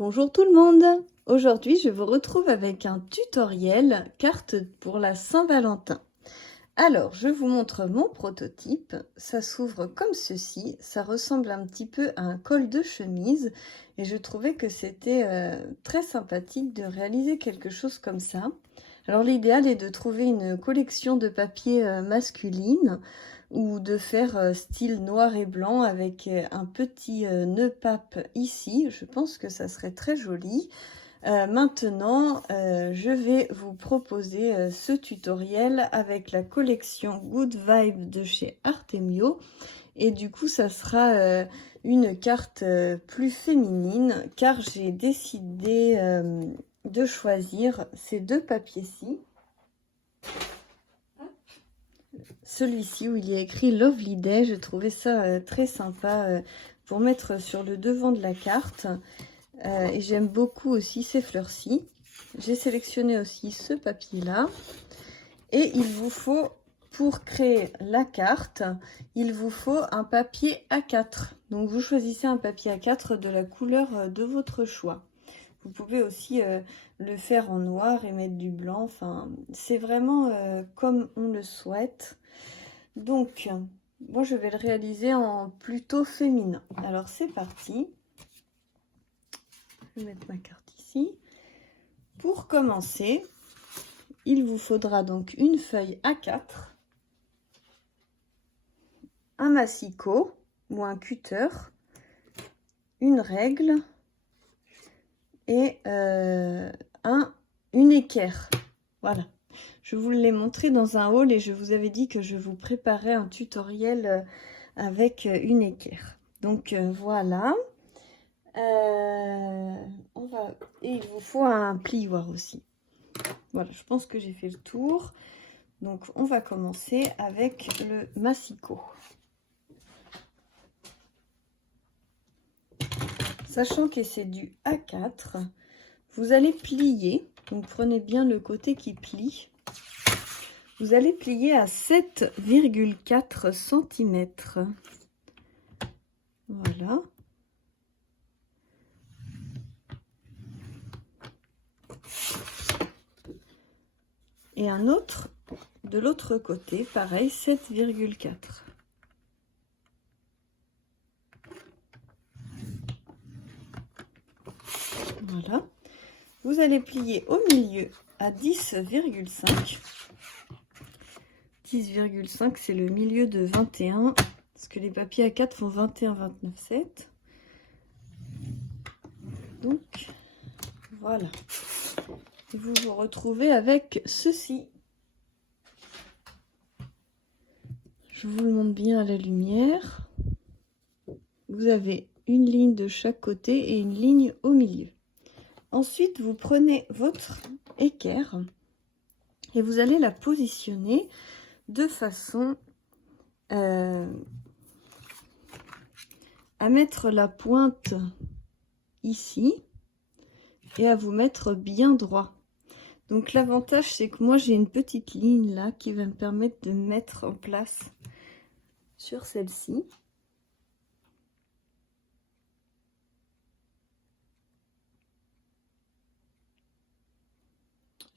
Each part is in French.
Bonjour tout le monde! Aujourd'hui, je vous retrouve avec un tutoriel carte pour la Saint-Valentin. Alors, je vous montre mon prototype. Ça s'ouvre comme ceci. Ça ressemble un petit peu à un col de chemise. Et je trouvais que c'était très sympathique de réaliser quelque chose comme ça. Alors, l'idéal est de trouver une collection de papier masculine ou de faire style noir et blanc avec un petit nœud pape ici. Je pense que ça serait très joli. Maintenant, je vais vous proposer ce tutoriel avec la collection Good Vibe de chez Artemio. Et du coup, ça sera une carte plus féminine car j'ai décidé de choisir ces deux papiers-ci. Celui-ci où il y a écrit Lovely Day, je trouvais ça très sympa pour mettre sur le devant de la carte. Et j'aime beaucoup aussi ces fleurs-ci. J'ai sélectionné aussi ce papier-là. Et il vous faut, pour créer la carte, il vous faut un papier A4. Donc vous choisissez un papier A4 de la couleur de votre choix. Vous pouvez aussi le faire en noir et mettre du blanc. Enfin, c'est vraiment comme on le souhaite. Donc, moi je vais le réaliser en plutôt féminin. Alors c'est parti. Je vais mettre ma carte ici. Pour commencer, il vous faudra donc une feuille A4, un massicot ou un cutter, une règle et une équerre. Voilà. Je vous l'ai montré dans un haul et je vous avais dit que je vous préparais un tutoriel avec une équerre. Donc voilà. Et il vous faut un plioir aussi. Voilà, je pense que j'ai fait le tour. Donc on va commencer avec le massicot. Sachant que c'est du A4, vous allez plier. Donc prenez bien le côté qui plie. Vous allez plier à 7,4 cm. Voilà. Et un autre de l'autre côté, pareil, 7,4. Voilà. Vous allez plier au milieu à 10,5. 10,5, c'est le milieu de 21, parce que les papiers A4 font 21, 29, 7. Donc, voilà. Et vous vous retrouvez avec ceci. Je vous le montre bien à la lumière. Vous avez une ligne de chaque côté et une ligne au milieu. Ensuite, vous prenez votre équerre et vous allez la positionner de façon à mettre la pointe ici et à vous mettre bien droit. Donc l'avantage, c'est que moi j'ai une petite ligne là qui va me permettre de mettre en place sur celle-ci.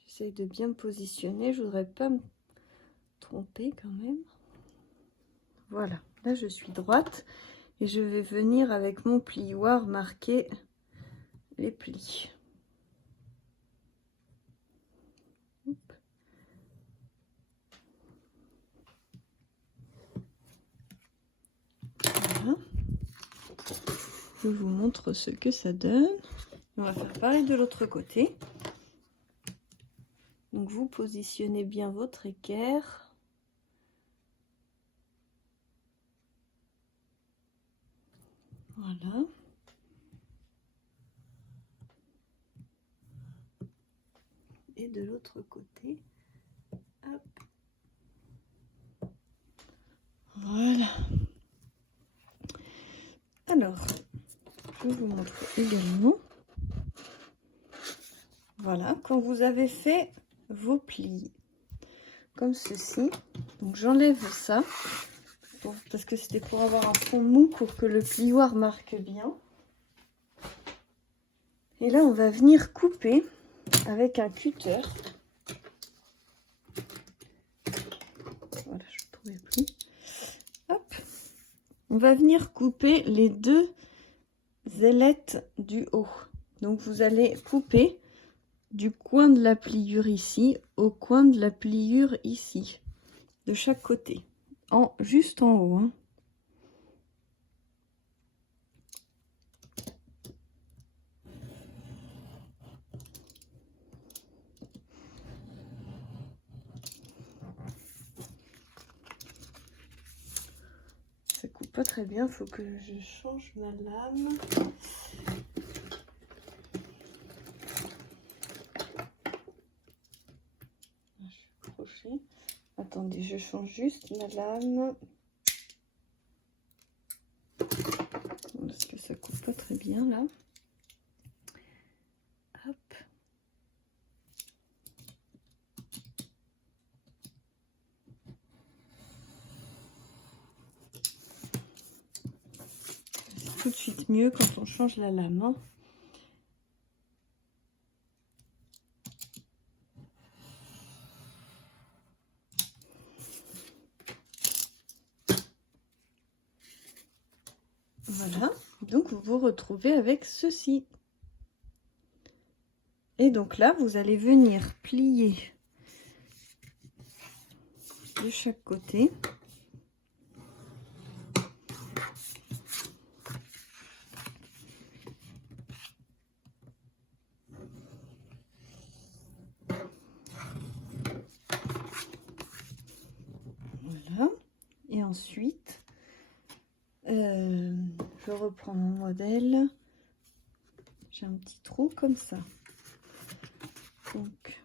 J'essaie de bien me positionner, je voudrais pas me tromper quand même. Voilà, là je suis droite et je vais venir avec mon plioir marquer les plis. Hop. Voilà. Je vous montre ce que ça donne. On va faire pareil de l'autre côté. Donc vous positionnez bien votre équerre. Voilà. Et de l'autre côté. Hop. Voilà. Alors, je vous montre également. Voilà, quand vous avez fait vos plis comme ceci, donc j'enlève ça parce que c'était pour avoir un fond mou pour que le plioir marque bien. Et là, on va venir couper avec un cutter. Voilà, je ne trouvais plus. Hop. On va venir couper les deux ailettes du haut. Donc, vous allez couper du coin de la pliure ici au coin de la pliure ici, de chaque côté, juste en haut, hein. Ça coupe pas très bien, faut que je change ma lame. Je suis accrochée. Attendez, je change juste ma lame. Parce que ça coupe pas très bien là. Hop. C'est tout de suite mieux quand on change la lame, hein. Voilà, donc vous vous retrouvez avec ceci. Et donc là, vous allez venir plier de chaque côté. Voilà. Et ensuite, je reprends mon modèle. J'ai un petit trou comme ça. Donc,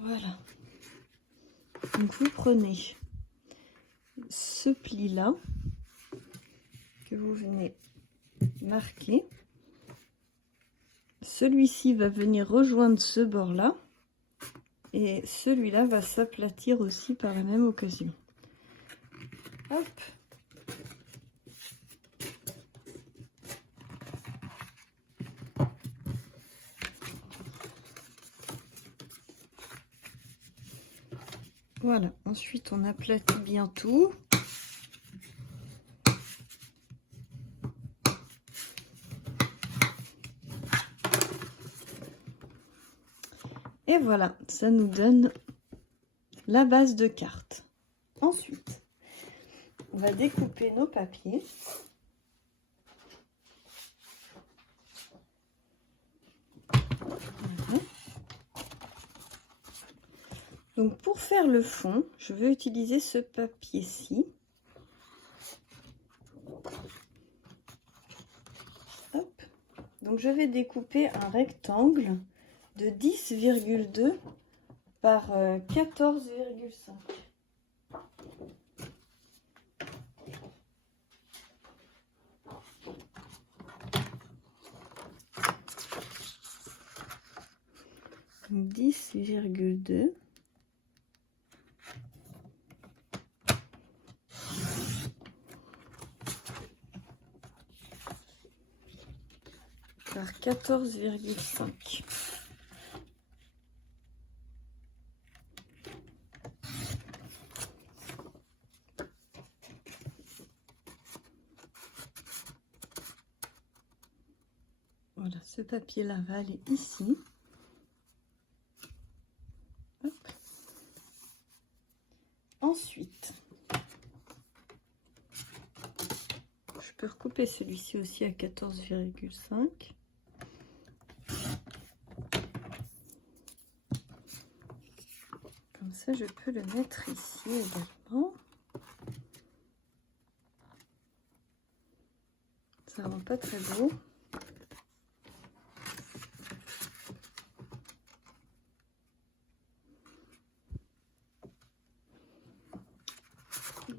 voilà. Donc, vous prenez ce pli-là que vous venez marquer. Celui-ci va venir rejoindre ce bord-là. Et celui-là va s'aplatir aussi par la même occasion. Hop. Voilà, ensuite on aplatit bien tout. Et voilà, ça nous donne la base de carte. Ensuite, on va découper nos papiers. Voilà. Donc pour faire le fond, je vais utiliser ce papier-ci. Hop. Donc je vais découper un rectangle de 10,2 par 14,5. Donc 10,2 par 14,5. Voilà, ce papier-là va aller ici. Hop. Ensuite, je peux recouper celui-ci aussi à 14,5. Comme ça, je peux le mettre ici également. Ça rend pas très beau.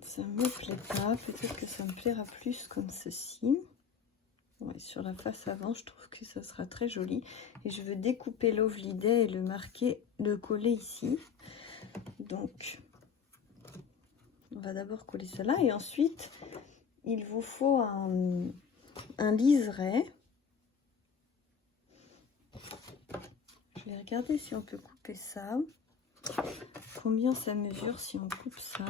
Ça me plaît pas, peut-être que ça me plaira plus comme ceci. Ouais, sur la face avant, je trouve que ça sera très joli. Et je veux découper l'overlay et le marquer, le coller ici. Donc, va d'abord coller ça là et ensuite il vous faut un liseré. Je vais regarder si on peut couper ça. Combien ça mesure si on coupe ça?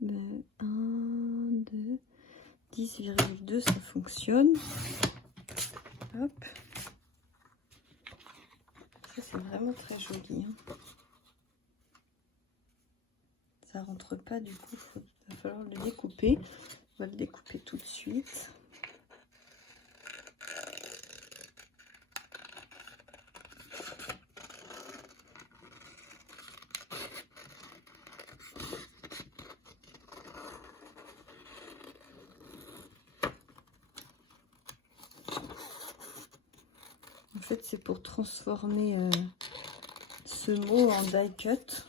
De 1, 2, 10,2, ça fonctionne. Hop. Ça c'est vraiment très joli. Hein. Ça rentre pas du coup, il va falloir le découper. On va le découper tout de suite. En fait, c'est pour transformer ce mot en die cut.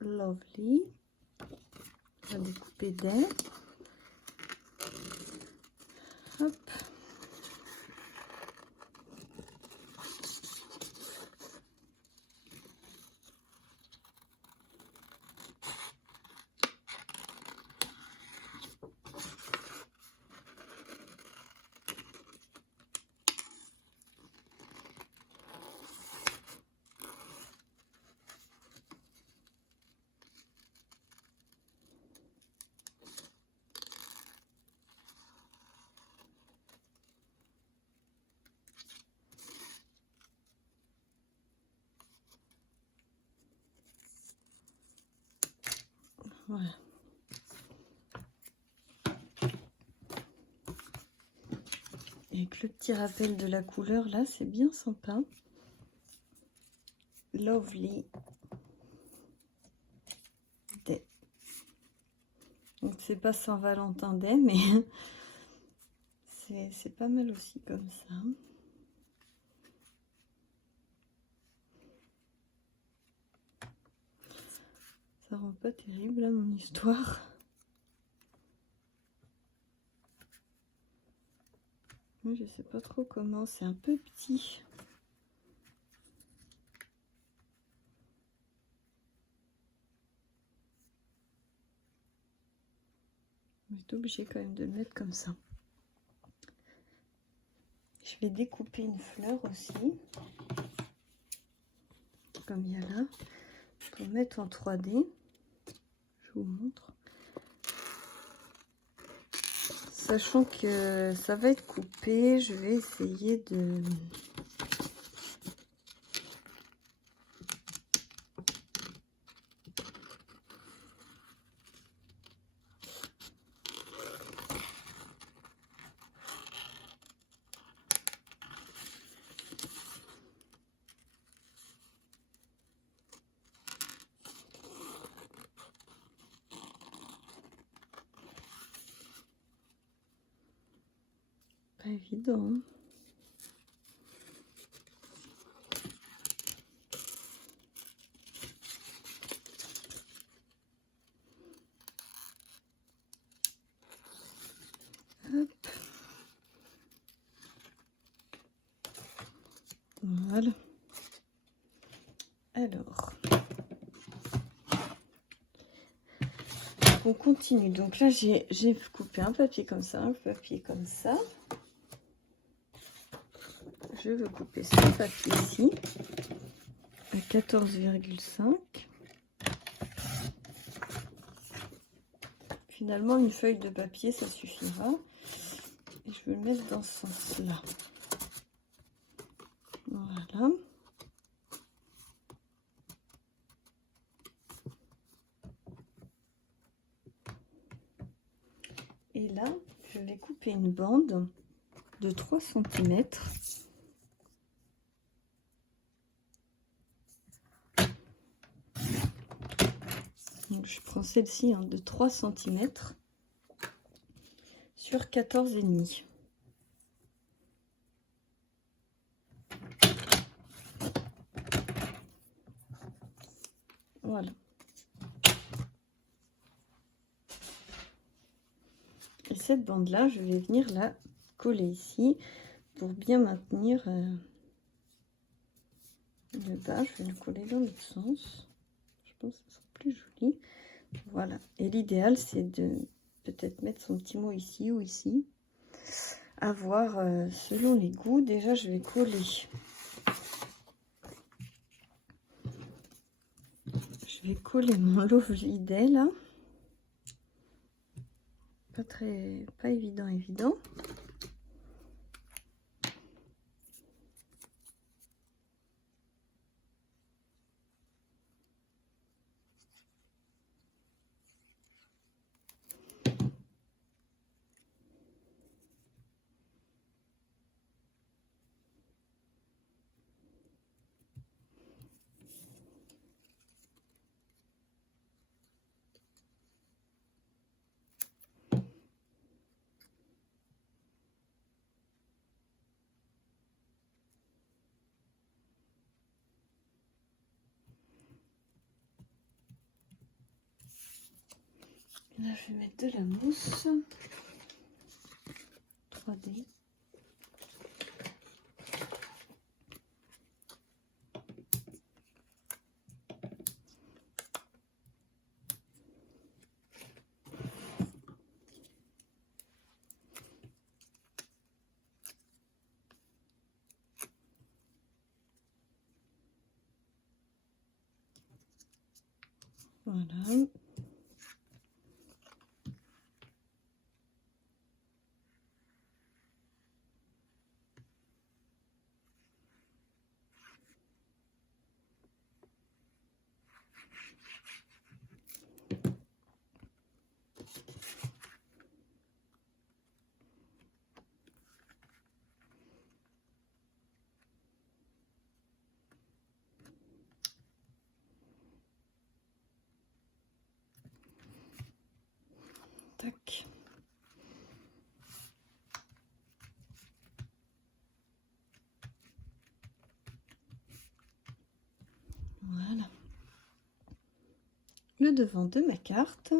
Lovely. On va découper des. Hop. Voilà. Et avec le petit rappel de la couleur là, c'est bien sympa. Lovely Day. Donc c'est pas Saint-Valentin Day, mais c'est pas mal aussi comme ça. Ça rend pas terrible là, mon histoire. Moi je sais pas trop comment, c'est un peu petit. J'étais obligée quand même de le mettre comme ça. Je vais découper une fleur aussi, comme il y a là, pour mettre en 3D. Je vous montre. Sachant que ça va être coupé, je vais essayer de... Pas évident. Hein. Hop. Voilà. Alors, on continue. Donc là, j'ai coupé un papier comme ça, un papier comme ça. Je veux couper ce papier-ci à 14,5. Finalement, une feuille de papier, ça suffira. Et je vais le mettre dans ce sens-là. Voilà. Et là, je vais couper une bande de 3 cm. Donc, je prends celle-ci de 3 cm sur 14,5. Voilà. Et cette bande là, je vais venir la coller ici pour bien maintenir le bas. Je vais le coller dans l'autre sens. Je pense que ce sera plus joli. Voilà. Et l'idéal, c'est de peut-être mettre son petit mot ici ou ici. À voir selon les goûts. Déjà, je vais coller. Je vais coller mon Lovely Day là. Pas évident. Là, je vais mettre de la mousse 3D. Voilà. Tac. Voilà. Le devant de ma carte.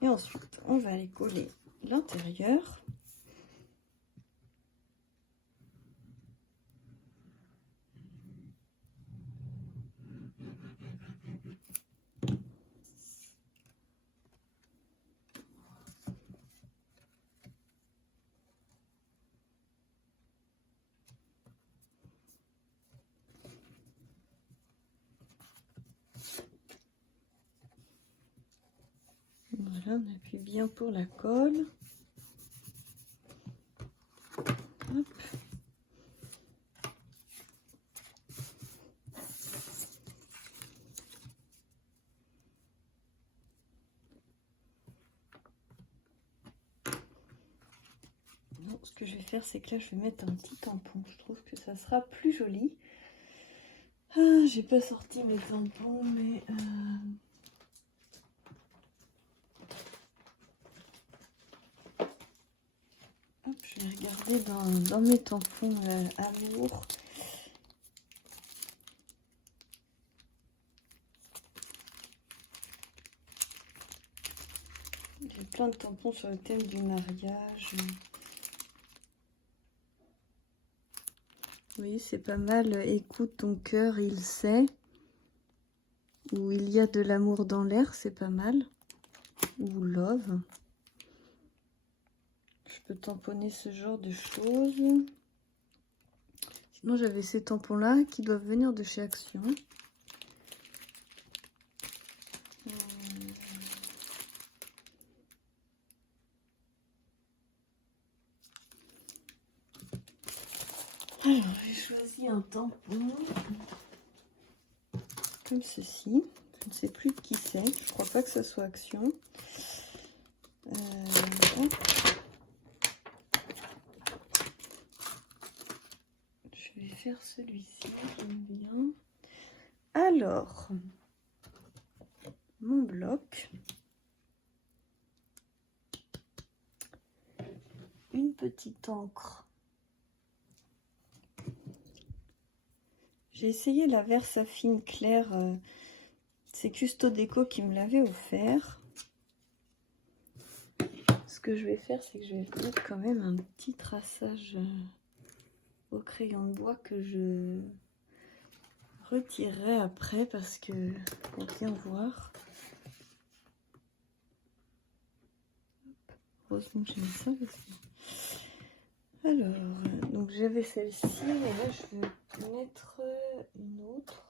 Et ensuite, on va aller coller l'intérieur. Voilà, on appuie bien pour la colle. Hop. Non, ce que je vais faire, c'est que là, je vais mettre un petit tampon. Je trouve que ça sera plus joli. Ah, j'ai pas sorti mes tampons, mais... Hop, je vais regarder dans mes tampons Amour. J'ai plein de tampons sur le thème du mariage. Oui, c'est pas mal. Écoute ton cœur, il sait. Ou il y a de l'amour dans l'air, c'est pas mal. Ou love. Je peux tamponner ce genre de choses. Sinon, j'avais ces tampons-là qui doivent venir de chez Action. Alors, j'ai choisi un tampon comme ceci. Je ne sais plus de qui c'est. Je crois pas que ce soit Action. Je vais faire celui-ci, j'aime bien. Alors, mon bloc. Une petite encre. J'ai essayé la Versafine claire. C'est Custo Déco qui me l'avait offert. Ce que je vais faire, c'est que je vais mettre quand même un petit traçage au crayon de bois que je retirerai après parce que pour bien voir. Heureusement que j'ai mis ça aussi. Alors, donc j'avais celle-ci et là je vais mettre une autre.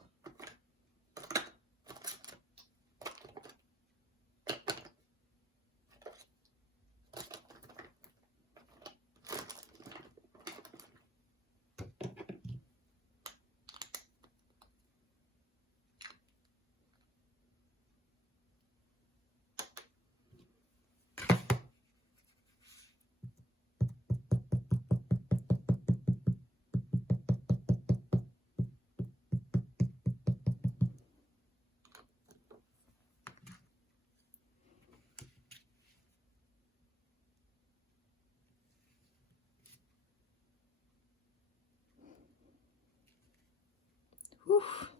Ouf,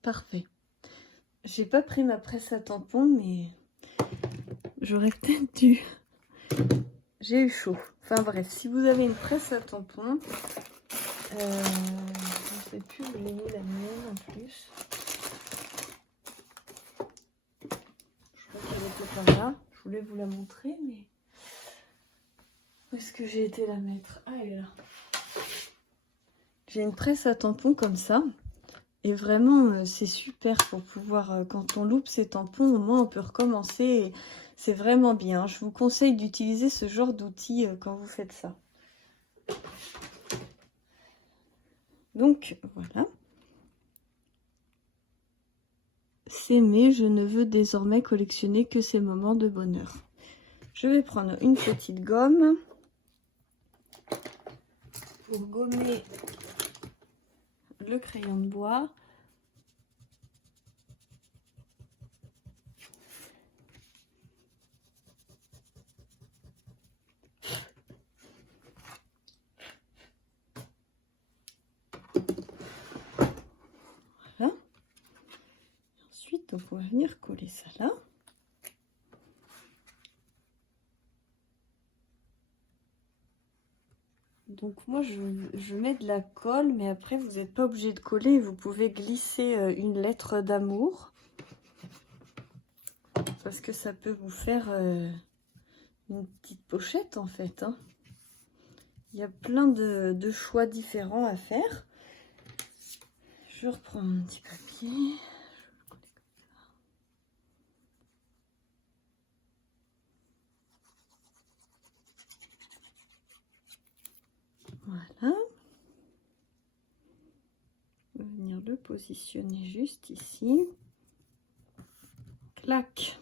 parfait. J'ai pas pris ma presse à tampon, mais j'aurais peut-être dû. J'ai eu chaud. Enfin bref, si vous avez une presse à tampon, je ne sais plus où j'ai mis la mienne en plus. Je crois qu'elle était par là. Je voulais vous la montrer, mais où est-ce que j'ai été la mettre? Ah, elle est là. J'ai une presse à tampon comme ça. Et vraiment, c'est super pour pouvoir, quand on loupe ses tampons, au moins on peut recommencer. C'est vraiment bien. Je vous conseille d'utiliser ce genre d'outil quand vous faites ça. Donc, voilà. S'aimer, je ne veux désormais collectionner que ces moments de bonheur. Je vais prendre une petite gomme pour gommer le crayon de bois. Voilà. Ensuite, on va venir coller ça là. Donc moi je mets de la colle, mais après vous n'êtes pas obligé de coller, vous pouvez glisser une lettre d'amour. Parce que ça peut vous faire une petite pochette en fait. Hein. Il y a plein de choix différents à faire. Je reprends mon petit papier. Voilà. On va venir le positionner juste ici. Clac.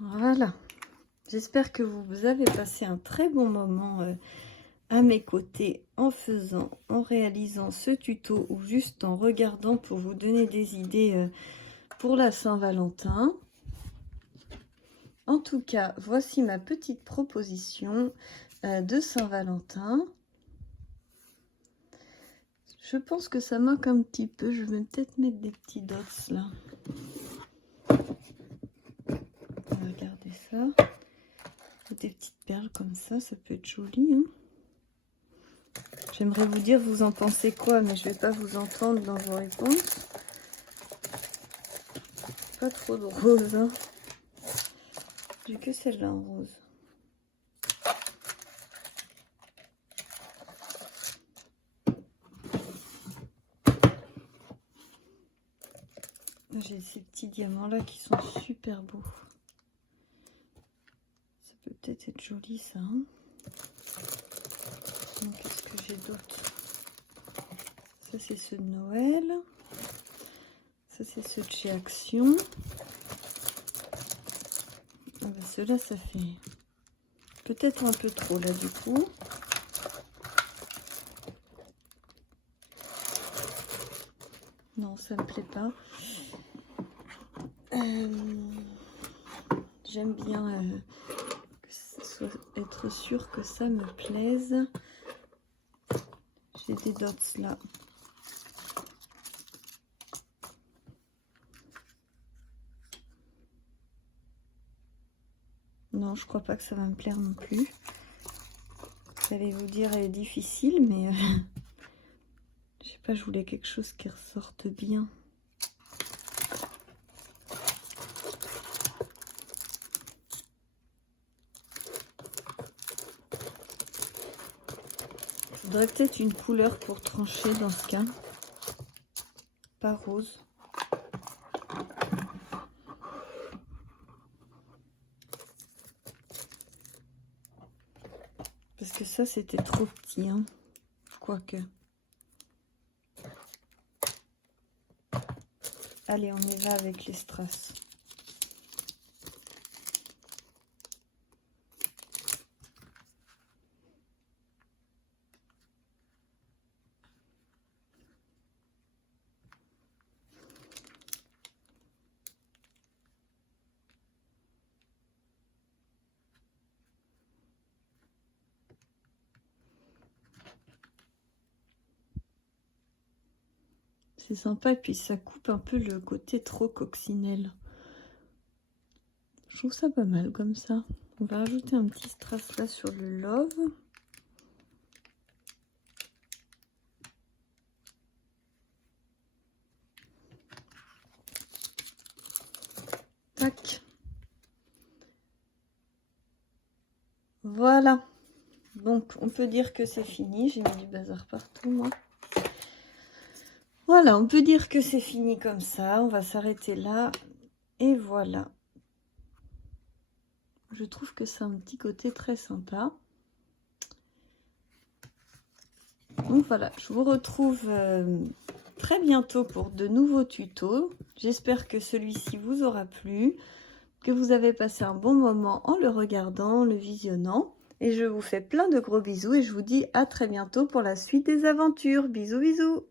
Voilà. J'espère que vous avez passé un très bon moment à mes côtés en réalisant ce tuto ou juste en regardant pour vous donner des idées pour la Saint-Valentin. En tout cas, voici ma petite proposition de Saint-Valentin. Je pense que ça manque un petit peu. Je vais peut-être mettre des petits dots là. On va regarder ça. Des petites perles comme ça peut être joli. Hein. J'aimerais vous dire vous en pensez quoi, mais je vais pas vous entendre dans vos réponses. Pas trop de rose. Hein. J'ai que celle-là en rose. J'ai ces petits diamants là qui sont super beaux. Ça peut peut-être être joli ça. Hein. Qu'est-ce que j'ai d'autre? Ça c'est ceux de Noël. Ça c'est ceux de chez Action. cela, ça fait peut-être un peu trop là du coup. Non, ça me plaît pas. J'aime bien être sûre que ça me plaise. J'ai des dots là. Non, je crois pas que ça va me plaire non plus. Vous allez vous dire, elle est difficile, mais je sais pas, je voulais quelque chose qui ressorte bien. Je voudrais peut-être une couleur pour trancher dans ce cas. Pas rose. Parce que ça, c'était trop petit, hein. Quoique. Allez, on y va avec les strass. C'est sympa, et puis ça coupe un peu le côté trop coccinelle. Je trouve ça pas mal comme ça. On va rajouter un petit strass là sur le love. Tac. Voilà. Donc on peut dire que c'est fini. J'ai mis du bazar partout moi. Voilà, on peut dire que c'est fini comme ça. On va s'arrêter là. Et voilà. Je trouve que c'est un petit côté très sympa. Donc voilà, je vous retrouve très bientôt pour de nouveaux tutos. J'espère que celui-ci vous aura plu, que vous avez passé un bon moment en le regardant, en le visionnant. Et je vous fais plein de gros bisous et je vous dis à très bientôt pour la suite des aventures. Bisous, bisous!